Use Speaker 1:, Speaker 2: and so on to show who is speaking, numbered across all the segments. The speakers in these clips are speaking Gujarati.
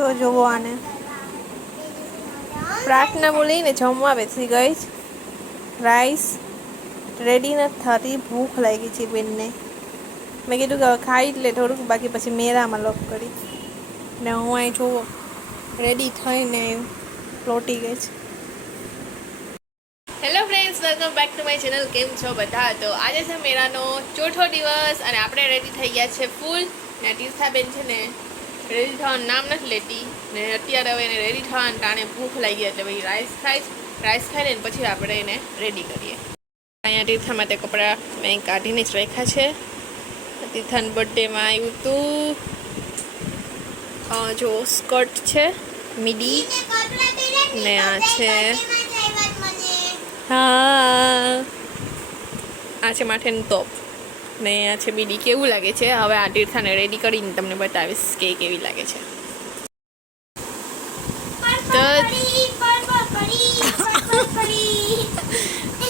Speaker 1: તો જોવો આને. પ્રાર્થના બોલીને જમવા બેસી ગઈ રાઈસ રેડી નથી થતી, ભૂખ લાગી છે બેનને. મેં કીધું કે હવે ખાઈ જ લે થોડુંક, બાકી પછી મેરામાં લોક કરી. ને હું અહીં જોવો રેડી થઈને લોટી ગઈ છે hello friends welcome back to my channel કેમ છો બધા? તો આજે છે મેરાનો ચોથો દિવસ અને આપણે રેડી થઈ ગયા છે ફૂલ ને તીર્થાબેન છે ને રેડી થવાનું નામ નથી લેતી ને અત્યારે હવે એને રેડી થવાનું ટાણે ભૂખ લાગી એટલે ભાઈ રાઈસ ખાઈ રાઈસ ખાઈ લઈને પછી આપણે એને રેડી કરીએ. અહીંયા તીર્થા માટે કપડાં મેં કાઢીને જ રાખ્યા છે. તીર્થાના બર્થડેમાં આવ્યું હતું જો સ્કર્ટ છે મિડી ને આ છે હા. આ છે માથેનું ટોપ ને આ છે બીડી. કેવું લાગે છે? હવે આ તીર્થાને રેડી કરીને તમને બતાવીશ કે કેવી લાગે છે.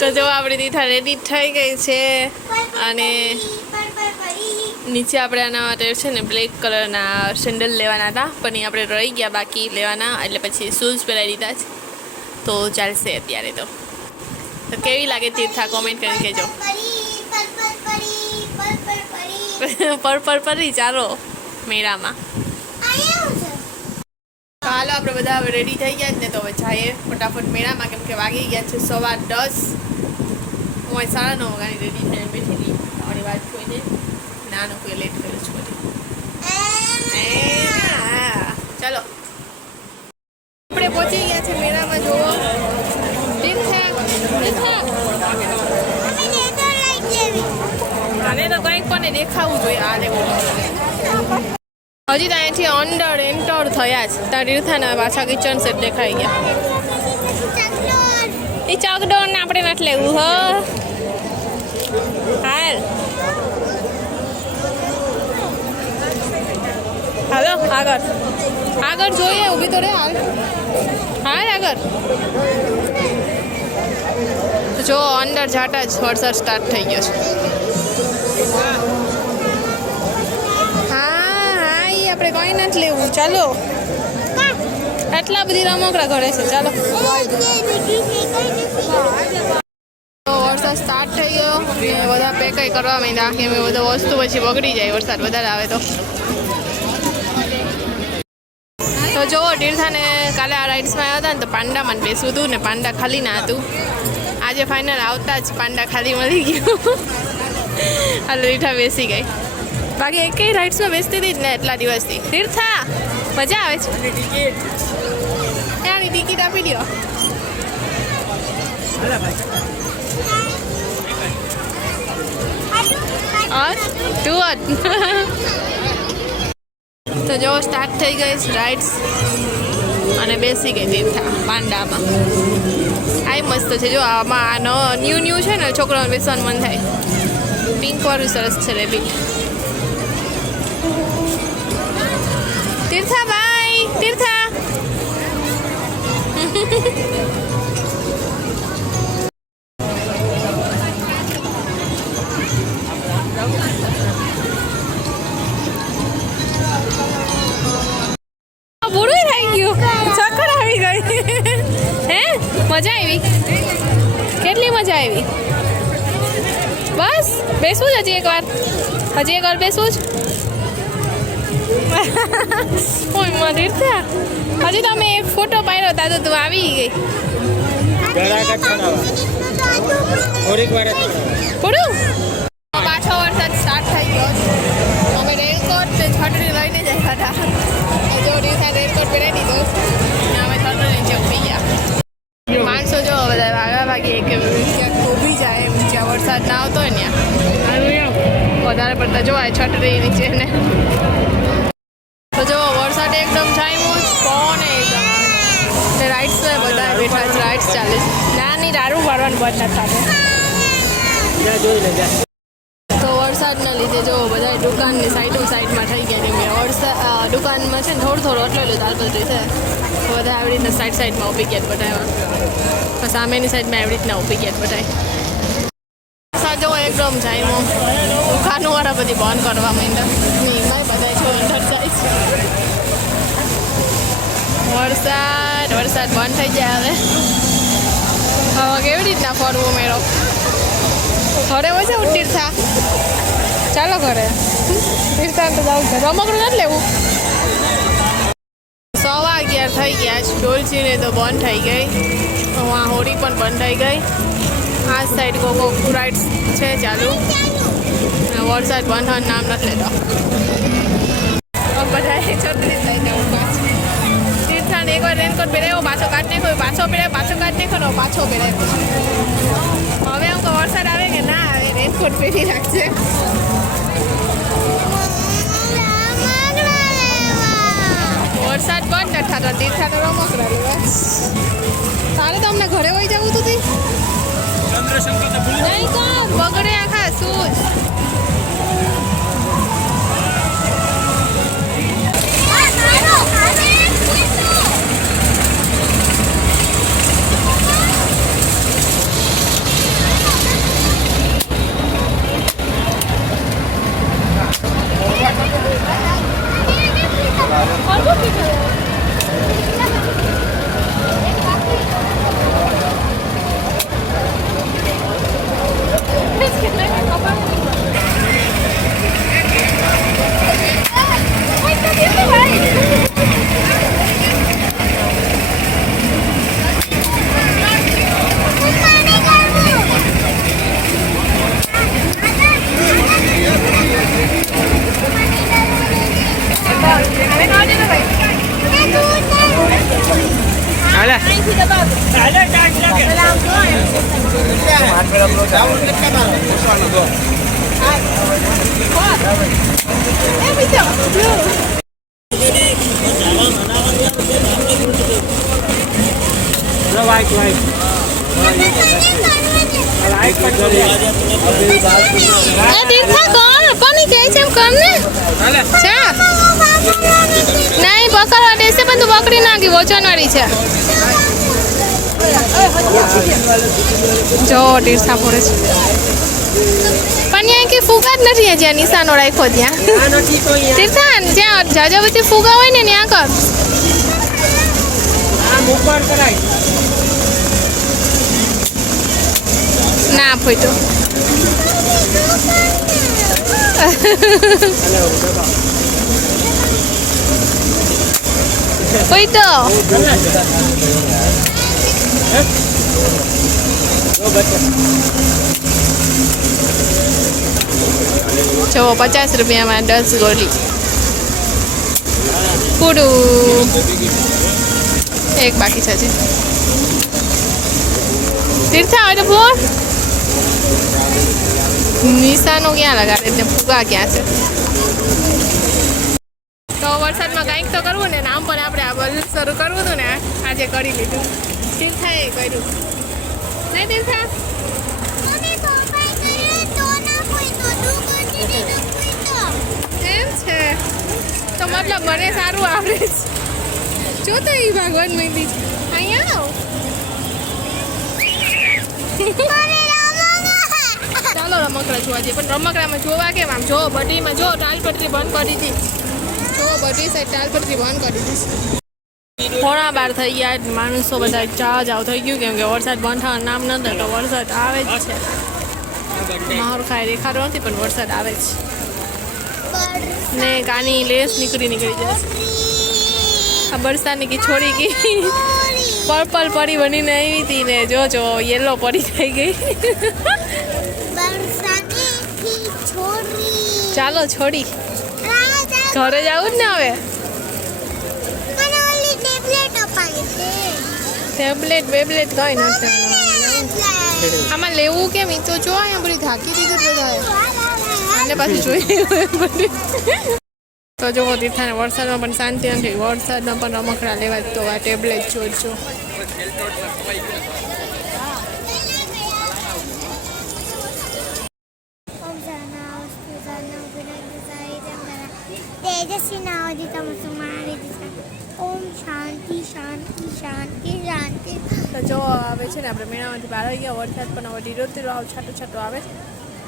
Speaker 1: તો જો આપણી તીર્થા રેડી થઈ ગઈ છે. અને નીચે આપણે આના માટે છે ને બ્લેક કલરના સેન્ડલ લેવાના હતા. પણ એ આપણે રહી ગયા બાકી લેવાના. એટલે પછી શૂઝ પહેરાવી દીધા છે તો ચાલશે અત્યારે તો. તો કેવી લાગે તીર્થા? કોમેન્ટ કરીને કહેજો. પર પર પરી ચાલો મેળામાં. હાલો આપણે બધા હવે રેડી થઈ ગયા જ ને તો હવે જઈએ ફટાફટ મેળામાં, કેમ કે વાગી ગયા છે સવાર દસ. હું સાડા નવ વાગ્યાની રેડી થઈને બેઠી હતી. મારી વાત કોઈને? નાનો કોઈ લેટ કર્યો છું બધી. ચાલો. આપણે પહોંચી ગયા છે મેળામાં જોવો તીર્થા તીર્થા આને દેખાવું જોઈએ, આ લેવું. હજી તો અહીંયાથી અંડર એન્ટર થયા જ ત્યાં રીરથાના પાછા કિચન સેટ દેખાઈ ગયા. એ ચોકડોર ને આપણે નથી લેવું, હો. હાલ. હાલો, આગળ. આગળ જોઈએ, ઊભી તો રે, હાલ. હાલ, આગળ. જો અંદર જાતા જ વરસાદ સ્ટાર્ટ થઈ ગયો છે. કંઈ નથી લેવું. ચાલો. આટલા બધી રમકડા ઘરે છે. ચાલો. વરસાદ સ્ટાર્ટ થઈ ગયો. બધા પેકાઈ કરવા માંડ્યા. કેમ એ બધો વસ્તુ પછી બગડી જાય. વરસાદ વધારે આવે તો. તો જો ડીરથાને કાલે આ રાઇડ્સમાં આવ્યા હતા ને તો પાંડામાં બેસવું હતું ને પાંડા ખાલી ના હતું. આજે ફાઇનલ આવતા જ પાંડા ખાલી મળી ગયું. હાલ રીઠા બેસી ગઈ. બાકી એકેય રાઇડ્સમાં બેસતી હતી જ ને એટલા દિવસથી? તીર્થા મજા આવે છે. ટિકિટ. એની ટિકિટ આપી દો તું જો. સ્ટાર્ટ થઈ ગઈ રાઇડ્સ અને બેસી ગઈ તીર્થા પાંડામાં. આય મસ્ત છે. જો આમાં આ ન્યૂ ન્યૂ છે ને છોકરાઓને બેસવાનું મન થાય. પિંક વાળું સરસ છે રેબિટ તીર્થા ભાઈ, તીર્થા. પૂરું થઈ ગયું. ચક્કર આવી ગઈ. હે? મજા આવી? કેટલી મજા આવી? બસ, બેસવું જ હજી એકવાર હજી એકવાર બેસવું જ. ઓય મધીર થયા હજી તમે એક ફોટો પાડ્યો તા તો તું આવી ગઈ. પૂરું પાછો વરસાદ સ્ટાર્ટ થઈ ગયો અમે રેનકોટ ને છત્રી લઈને જઈ હતા. એ જો રીસા રેનકોટ પહેરી દીધો ને અમે છત્રી નીચે ઊભી ગયા. માણસો જો બધા વાગા ભાગી એક ક્યાંક ઊભી જાય જ્યાં વરસાદ ના આવતો હોય ત્યાં. વધારે પડતા જોવાય છટરી નીચે ને. જો એકદમ જામ્યો જ કોને એકદમ. રાઇડ્સ બધા બેઠા છે રાઇડ્સ ચાલે છે. ના નહીં દારૂ પાડવાનું બંધ ના
Speaker 2: જ્યાં
Speaker 1: તો વરસાદના લીધે જો બધા દુકાનની સાઈડો સાઈડમાં થઈ ગયા કેમ કે વરસાદ દુકાનમાં છે ને થોડું થોડું એટલું ચાલતો જ છે બધા આવી રીતના સાઈડ સાઈડમાં ઊભી ગયા બધા એમાં સામેની સાઈડમાં આવી રીતના ઊભી ગયા બધા વરસાદ જો એકદમ જાયમો દુકાનો વાળા બધી બંધ કરવા માંડ્યા એમાં બધા જો અંદર જાય છે વરસાદ વરસાદ બંધ થઈ જાય હવે. હવે કેવી રીતના ફરવું મેળો? ઘરે છે હું તીર્થા? ચાલો ઘરે. તીર્થા તો જવું છે. રમકડું નથી લેવું? સવા અગિયાર થઈ ગયા છે. ડોલચીને તો બંધ થઈ ગઈ. આ હોળી પણ બંધ થઈ ગઈ. આ સાઈડ કોકો રાઇડ્સ છે ચાલુ. વરસાદ બંધ નામ નથી લેતો. બધા છત્રી થઈ એકવાર રેનકોટ પહેરાવ્યો પાછો કાઢ નાખ્યો પાછો પહેરાવ્યો પાછો કાઢ નાખ્યો પાછો પહેરાવ્યો હવે હું કહું વરસાદ આવે કે ના આવે રેનકોટ પહેરી રાખજે. વરસાદ પણ નથી થતો તીર્થા તો રમકડા લેવા તારે તો અમને ઘરે વહી જવું તું તી? નહીં કો બગડે આખા શું?
Speaker 2: હાલે વાઈટ વાઈટ લાઈટ કટ કરી
Speaker 1: એ તીર્થા કર પાણી જાય છે એમ કર ને
Speaker 2: હાલે
Speaker 1: ચા નહીં પકડવા દેશે પણ તું પકડી નાખી વચનવાળી છે જો તીર્થા પડે છે પણ ત્યાં કે ફુગા જ નથી જ્યાં નિશાનો રાખ્યો ત્યાં તીર્થાન જ્યાં જાજા વચ્ચે ફુગા હોય ને ત્યાં કર
Speaker 2: આમ ઉપર કરાય
Speaker 1: ના ફોટો ફોટો જો, પચાસ રૂપિયામાં દસ ગોળી પૂરું એક બાકી છે હજી. તીર્થા તો બોલ. નિશાનો ક્યાં લગાડે? એટલે ફુગા ક્યાં છે? તો વરસાદમાં કંઈક તો કરવું ને નામ પણ આપણે આ બધું શરૂ કરવું હતું ને, આજે કરી લીધું. તીર્થાએ કર્યું નહીં તીર્થા એમ છે તો મતલબ મને સારું આવડે છે જો એ ભગવાન મહિની અહીંયા આવો ચાલો રમકડા જોવા જઈએ પણ રમકડામાં જોવા કેમ આમ જો બટીમાં જો તાલપત્રી બંધ કરી દીધી જો બધી સાઈડ તાલપત્રી બંધ કરી દીધી પોણા બાર થઈ ગયા માણસો બધા ચા જાવ થઈ ગયું કેમ કે વરસાદ બંધ થવાનું નામ નથી તો વરસાદ આવે જ છે. માહોલ ખાઈ દેખાતો નથી પણ વરસાદ આવે જ છે. ને કાની લેસ નીકળી નીકળી જશે આ બરસાતની કી છોડી ગઈ પર્પલ પરી બનીને આવી હતી ને જો જો યલો પરી થઈ ગઈ. ચાલો છોડી. ઘરે જવું જ ને હવે? ટેબ્લેટ, બેબ્લેટ કઈ નથી આમાં લેવું કેમ? તો જો અહીંયા બધી થાકી દીધું બધા અને પાછું જોઈએ તો જોવો તીર્થાને વરસાદમાં પણ શાંતિ નથી. વરસાદમાં પણ રમકડા લેવા તો આ ટેબ્લેટ જોજો
Speaker 3: ઓમ શાંતિ. શાંતિ શાંતિ.
Speaker 1: તો જો આવે છે ને, આપણે મેળામાંથી બહાર આવી ગયા, વરસાદ પણ હવે ધીરો ધીરો આવ, છાટો છાટો આવે.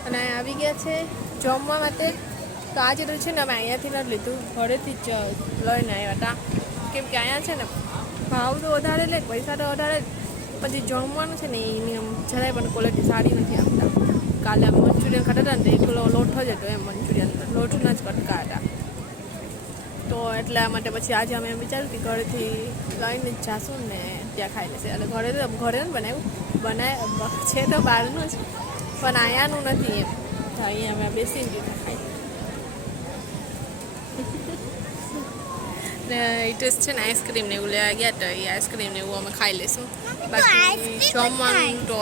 Speaker 1: અને આવી ગયા છે જમવા માટે. તો આજે તો છે ને, અમે અહીંયાથી નથી લીધું, ઘરેથી જ લઈને આવ્યા હતા. કેમ કે અહીંયા છે ને, ભાવ તો વધારે લે, પૈસા તો વધારે પછી જમવાનું છે ને, એની જરાય પણ ક્વોલિટી સારી નથી આપતા કાલે મંચુરિયન ખાતા હતા ને, તો એકલો લોઠો જ હતો એમ મંચુરિયન. લોટના જ કટકા હતા. તો એટલા માટે પછી આજે અમે વિચાર્યું કે ઘરેથી લઈને જ જાશું ને ત્યાં ખાઈ લેશે એટલે ઘરે તો ઘરે ને બનાવ્યું. બનાય છે તો બહારનું જ પણ અહીંયાનું નથી એમ. તો અહીંયા અમે બેસીને રીતે ખાઈ. ને ઇટેસ છે ને આઈસ્ક્રીમ ને એવું લેવા ગયા તો એ આઈસ્ક્રીમ ને એવું અમે ખાઈ લેશું બાકી જમવાનું તો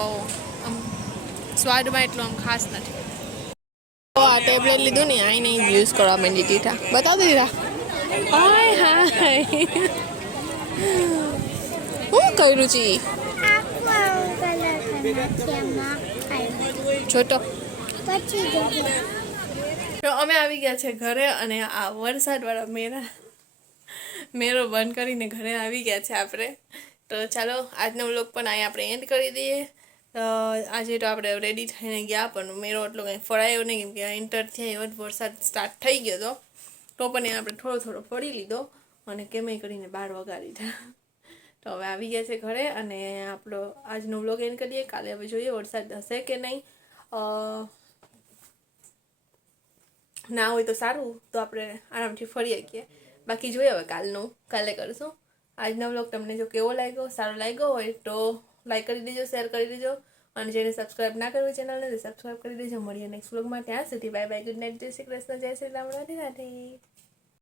Speaker 1: આમ સ્વાદમાં એટલું આમ ખાસ નથી. આ ટેબ્લેટ લીધું ને આઈ નહીં યુઝ કરવા માંડી દીધા. બતાવી દીધા હાય હાય હું કર્યું છે છોટો. તો અમે આવી ગયા છે ઘરે અને આ વરસાદવાળા મેરા મેરો બંધ કરીને ઘરે આવી ગયા છે આપણે. તો ચાલો, આજનો વ્લોગ પણ અહીં આપણે એન્ડ કરી દઈએ. તો આજે તો આપણે રેડી થઈને ગયા પણ મેરો એટલો કંઈ ફળાયો નહીં કેમ કે એન્ટર થયા એવો જ વરસાદ સ્ટાર્ટ થઈ ગયો હતો તો પણ એ આપણે થોડો થોડો ફળી લીધો અને કેમેય કરીને બહાર વગાડી દીધા. તો હવે આવી ગયા છે ઘરે અને આપણો આજનો વ્લોગ એન્ડ કરીએ. કાલે હવે જોઈએ વરસાદ હશે કે નહીં. ના હોય તો સારું, તો આપણે આરામથી ફરી શકીએ બાકી જોઈએ હવે કાલનું, કાલે કરશું. આજનો વ્લોગ તમને જો કેવો લાગ્યો, સારો લાગ્યો હોય તો લાઈક કરી દેજો શેર કરી દેજો. અને જેને સબસ્ક્રાઇબ ના કર્યું ચેનલને સબસ્ક્રાઇબ કરી દેજો. મળીએ નેક્સ્ટ વ્લોગમાં. ત્યાં સુધી બાય બાય ગુડ નાઇટ જય શ્રી કૃષ્ણ, જય શ્રી રામ રાધે રાધે